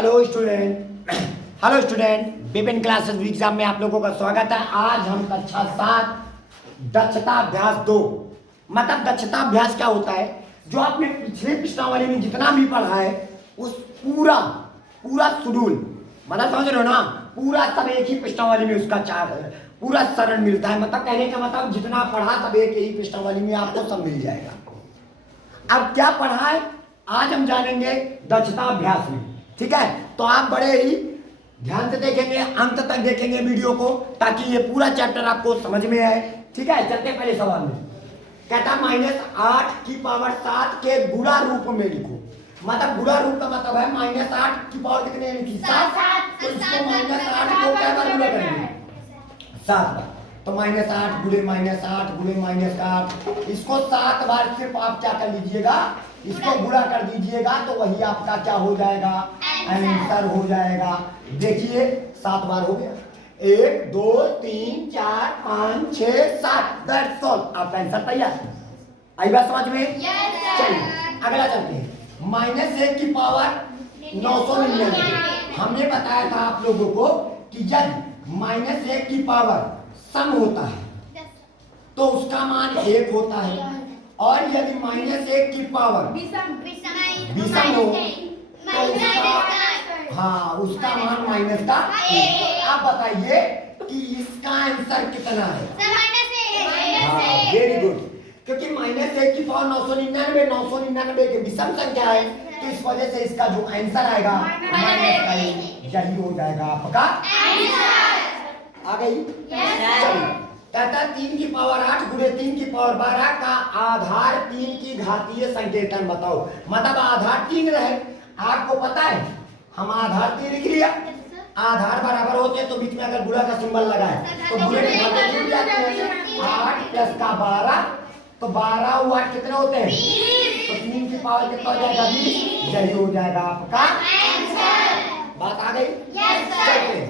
Hello student hello student विभिन्न classes exam में आप लोगों का स्वागत है। आज हम कक्षा 7 दक्षता अभ्यास 2 मतलब दक्षता अभ्यास क्या होता है, जो आपने पिछले प्रश्नावली में जितना भी पढ़ा है उस पूरा शेड्यूल मतलब समझ रहे हो ना, पूरा सब एक ही प्रश्नावली में उसका पूरा सरण मिलता है। मतलब कहने का मतलब जितना पढ़ा सब एक ही प्रश्नावली में आपको सब मिल जाएगा। अब क्या पढ़ा है आज हम जानेंगे दक्षता अभ्यास में, ठीक है। तो आप बड़े ही ध्यान से देखेंगे, अंत तक देखेंगे वीडियो को ताकि ये पूरा चैप्टर आपको समझ में आए, ठीक है। चलते पहले सवाल में। कहता -8 की पावर 7 के गुणा रूप में लिखो। मतलब गुणा रूप का मतलब है -8 की पावर कितने लिखी 7, तो इसको -8 को क्या बार गुणा करेंगे 7 बार। तो -8 गुणे -8 गुणे -8 इसको 7 बार सिर्फ आप क्या कर लीजिएगा, इसको गुणा कर दीजिएगा तो वही आपका क्या हो जाएगा, आंसर हो जाएगा। देखिए 7 बार हो गया, 1 2 3 4 5 6 7 दैट्स ऑल। आपका आंसर तैयार। आई बात समझ में? चलिए अगला चलते हैं। -1 की पावर 999। हमने बताया था आप लोगों को कि जब -1 की पावर सम होता है तो उसका मान 1 होता है, और यदि -1 की पावर विषम हो तो उसका मान माइनस का 1। आप बताइए कि इसका आंसर कितना है? वेरी गुड, क्योंकि -1 की पावर 999 के विषम संख्या है, तो इस वजह से इसका जो आंसर आएगा माइनस का 1 यही हो जाएगा आपका आंसर। आ गई? कहता 3 की पावर 8 गुणे 3 की पावर 12 का आधार 3 की घातीय संकेतन बताओ। मतलब आधार 3 रहे, आपको पता है हम आधार 3 लिख लिया, आधार बराबर होते तो बीच में अगर गुणा का सिंबल लगा है तो गुणे के घाते जुड़ जाते हैं। 8 प्लस का 12 तो 12 और 8 कितने होते हैं 20, तो 3 की पावर कितना हो जाएगा 20, यही हो जाएगा आपका आंसर। बात आ गई? चलते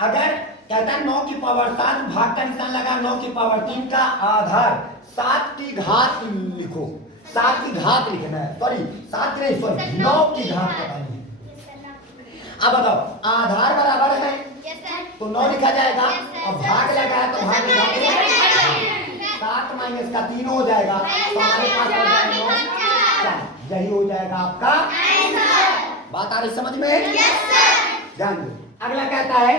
अगर कहता है 9 की पावर 7 भाग का निशान लगा, 9 की पावर 3 का आधार 7 की घात लिखो। 7 की घात लिखना है, सॉरी 7 नहीं सॉरी 9 की घात बतानी है। अब बताओ आधार बराबर है तो 9 लिखा जाएगा, और भाग लगा है तो भाग लगा 7 माइनस का 3 हो जाएगा, तो हमारे पास हो जाएगा 9, यही हो जाएगा आपका आंसर। बात आ रही समझ में? ध्यान दो। अगला कहता है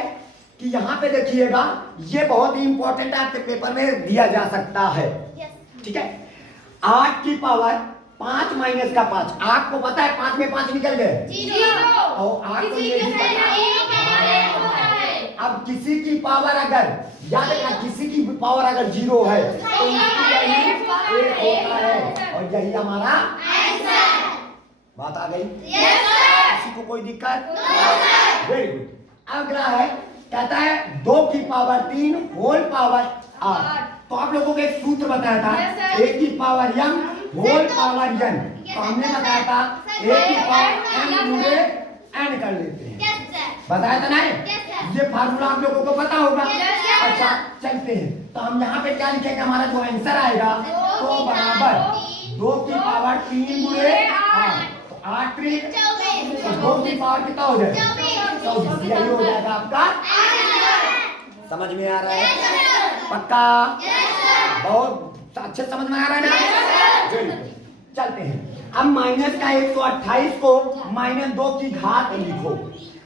कि यहाँ पे देखिएगा, ये बहुत ही इंपॉर्टेंट आपके पेपर में दिया जा सकता है, ठीक है। 8 की पावर 5 माइनस का 5, आपको पता है 5 में 5 निकल गए, और 8 को ये भी पता है। अब किसी की पावर अगर याद रखना, किसी की पावर अगर 0 है तो उसकी वैल्यू 1 होता है, और यही हमारा आंसर। बात आ गई? किसी को कोई दिक्कत? Very good. अगला है कहता है 2 की पावर 3 होल पावर 8। तो आप लोगों को एक सूत्र बताया था, 1 की power m whole power n। तो हमने बताया था 1 की पावर m गुणे n कर लेते हैं, बताया था ना? ये फार्मूला आप लोगों को पता होगा। अच्छा चलते हैं, तो हम यहाँ पे क्या लिखेंगे, हमारा जो आंसर आएगा तो बराबर 2 की पावर 3 गुणे 8, तो 8 3 2 की पावर कितना हो जाएगा 24, यही हो जाएगा आपका। समझ में आ रहा है? पक्का? बहुत अच्छे समझ में आ रहा है ना? चलते हैं। अब माइनस का 128 को -2 की घात लिखो।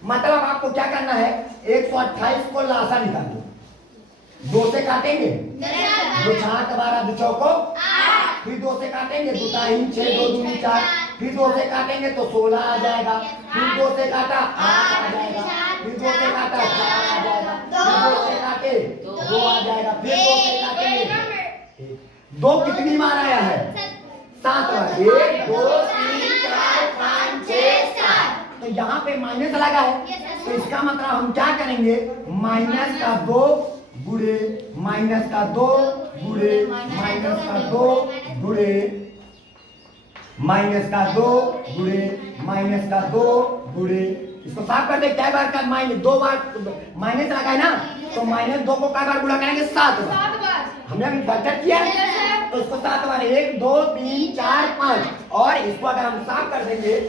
मतलब आपको क्या करना है, 128 को लासा निकालो, 2 से काटेंगे, 2 6 12 2 चौको 8, फिर 2 से काटेंगे 2 3 6 2 दूनी 4, फिर 2 से काटेंगे तो 16 आ जाएगा, फिर 2 से काटा 8 आ जाएगा, फिर 2 से काटा 4 आ जाएगा, फिर 2 से काटे 2 आ जाएगा, फिर 2 से काटेंगे 2 कितनी बार आया है 7 बार, 1 2 3 4 5 6 7। तो यहाँ पे माइनस लगा है, तो इसका मतलब हम क्या करेंगे, माइनस का 2 गुणे माइनस का 2 गुणे माइनस का 2 गुणे माइनस का 2 गुणे माइनस का 2 गुणे, इसको साफ कर दे। क्या बार का माइनस 2 बार माइनस लगा है ना, तो -2 को क्या बार गुणा करेंगे 7 बार। हमने अभी घटाव किया तो इसको 7 बार 1 2 3 4 5, और इसको अगर हम साफ कर देंगे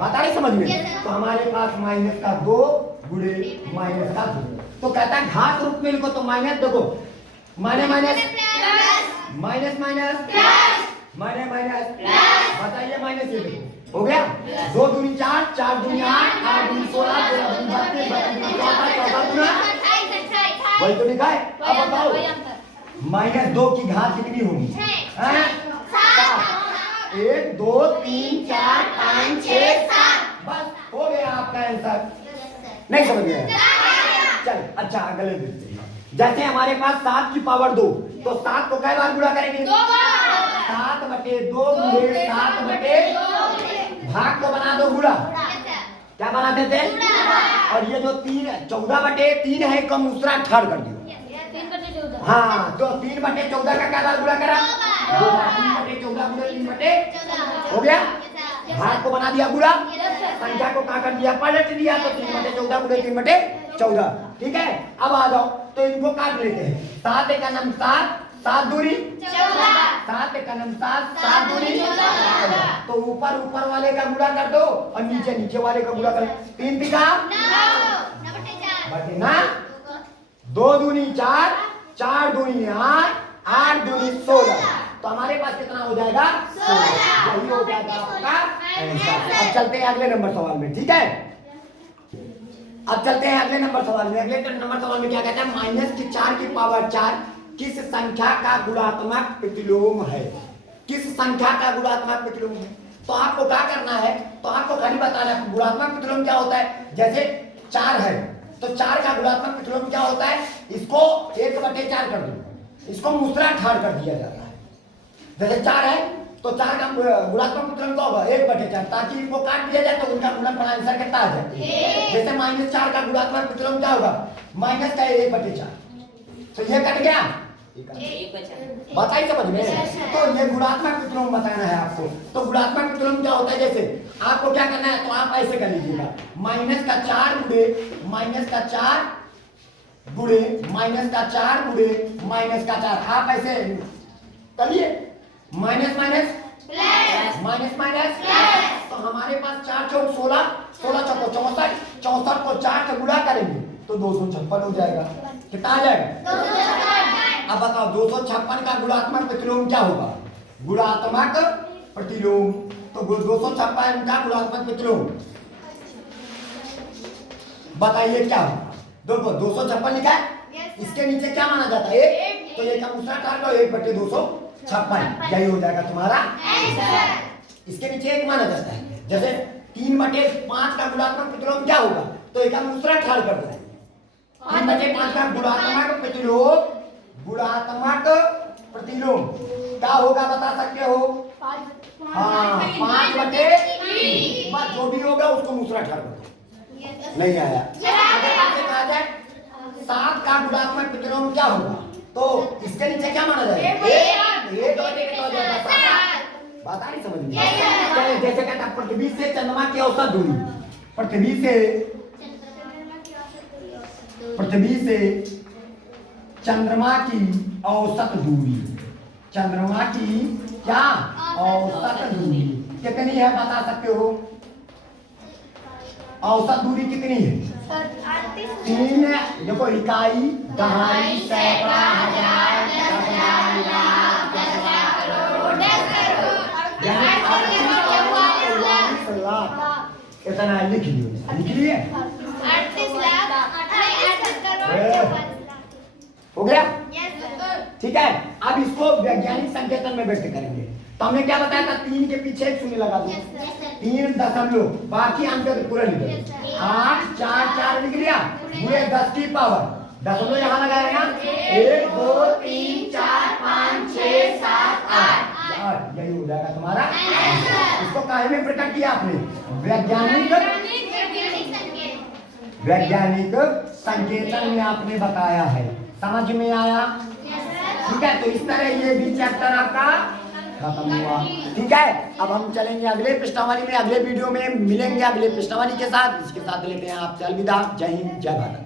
बात आ रही समझ में? तो हमारे पास माइनस का 2 गुणे माइनस का 2, तो कहता है घात रूप में लिखो तो माइनस, देखो minus minus minus minus minus, बताइए माइनस, ये देखो हो गया 2 दूनी 4, 4 दूनी 8, 8 दूनी 16, 16 दूनी 32, 32 दूनी 64, 64 दूना वही तो लिखा है। अब बताओ -2 की घात कितनी होगी? 7। 1 2 3 4 5 6 7, बस हो गया आपका आंसर। नहीं समझ गया? चल अच्छा अगले देखते हैं। जैसे हमारे पास 7 की पावर 2, तो 7 को कै बार गुणा करेंगे? 7/2 गुणे 7/2, भाग को बना दो गुणा, क्या बनाते थे? और ये जो 3 14/3 है, कम दूसरा ठाड़ कर दियो। हाँ तो 3/14 का क्या बार गुणा करा? 3/14 गुणे 3/14 हो गया, भाग को बना दिया गुणा, संख्या को क्या कर दिया? पलट दिया, तो 3/14 गुणे 3/14, ठीक है। अब आ जाओ तो इनको काट लेते हैं। 7 का नाम 7, 7 दूरी 14, 7 का नाम 7, 7 दूरी 14, तो ऊपर ऊपर वाले का गुणा कर दो और नीचे नीचे वाले का गुणा कर। 3 तिका 9 ना, 2 दूनी 4, 4 दूनी 8, 8 दूनी 16, तो हमारे पास कितना हो जाएगा? 16। यही हो जाएगा आपका आंसर। अब चलते हैं अगले नंबर सवाल में, ठीक है। अब चलते हैं अगले नंबर सवाल में। अगले नंबर सवाल में क्या कहता है? माइनस की 4 की पावर 4 किस संख्या का गुणात्मक प्रतिलोम है? किस संख्या का गुणात्मक प्रतिलोम है? तो आपको क्या करना है? तो आपको खाली बताना है गुणात्मक प्रतिलोम क्या होता है। जैसे 4 है तो 4 का गुणात्मक प्रतिलोम क्या होता है? इसको 1/4 कर दो, इसको मूसरा ठाड़ कर दिया जाता है। जैसे 4 है तो 4 का गुणात्मक प्रतिलोम क्या होगा? 1/4, ताकि इनको काट दिया जाए तो उनका गुणनफल आंसर कितना आ जाए। जैसे -4 का गुणात्मक प्रतिलोम क्या होगा? माइनस का 1/4, तो ये कट गया, बताइए समझ में? तो ये गुणात्मक प्रतिलोम बताना है आपको। तो गुणात्मक प्रतिलोम क्या होता है? जैसे आपको क्या करना है, तो आप ऐसे कर लीजिएगा, -4 गुणे -4 गुणे -4 गुणे -4, आप ऐसे करिए, माइनस माइनस माइनस माइनस, तो हमारे पास 4 चौक 16, 16 चौको 64, 64 को 4 से गुणा करेंगे तो 256 हो जाएगा। कितना आ जाएगा? अब बताओ 256 का गुणात्मक प्रतिलोम क्या होगा? गुणात्मक प्रतिलोम, तो 256 का गुणात्मक प्रतिलोम बताइए क्या होगा? देखो 256 लिखा है, इसके नीचे क्या माना जाता है? 1, तो ये का दूसरा काट लो, 1/256, यही हो जाएगा तुम्हारा आंसर। इसके नीचे 1 माना जाता है। जैसे 3/5 का गुणात्मक प्रतिलोम क्या होगा? तो एक का दूसरा ठाड़ कर दो, 3/5 का गुणात्मक प्रतिलोम, गुणात्मक प्रतिलोम क्या होगा बता सकते हो? हाँ 5/3, बस जो भी होगा उसको दूसरा ठाड़ कर दो। नहीं आया? अगर आपसे कहा जाए 7 का गुणात्मक प्रतिलोम क्या होगा, तो इसके नीचे क्या माना जाएगा? 1 बात आ रही समझ में? जैसे कहता है पृथ्वी से चंद्रमा की औसत दूरी, पृथ्वी से चंद्रमा की औसत दूरी, चंद्रमा की क्या औसत दूरी कितनी है बता सकते हो? औसत दूरी कितनी है? 3, देखो इकाई, दहाई, सैकड़ा, हजार, 10,000, लाख, 10,000, करोड़, 10 करोड़, यानी 38 लाख। इतना लिख लिए 38 लाख 38 करोड़ हो गया? ठीक है। अब इसको वैज्ञानिक संकेतन में व्यक्त करेंगे। तो हमने क्या बताया था? 3 के पीछे 1 शून्य लगा दो, 3 दशमलव, बाकी अंक पूरा लिख दो, 8 4 4 लिख लिया, पूरे 10 की पावर, दशमलव यहाँ लगाया ना, 1 2 3 4 5 6 7 8, यही हो जाएगा तुम्हारा। इसको काहे में प्रकट किया आपने? वैज्ञानिक संकेतन में आपने बताया है। समझ में आया? ठीक है। तो इस तरह ये भी चैप्टर आपका खत्म हुआ। ठीक है। अब हम चलेंगे अगले प्रश्नावली में, अगले वीडियो में मिलेंगे अगले प्रश्नावली के साथ। इसके साथ लेते हैं आपसे अलविदा। जय हिंद, जय भारत।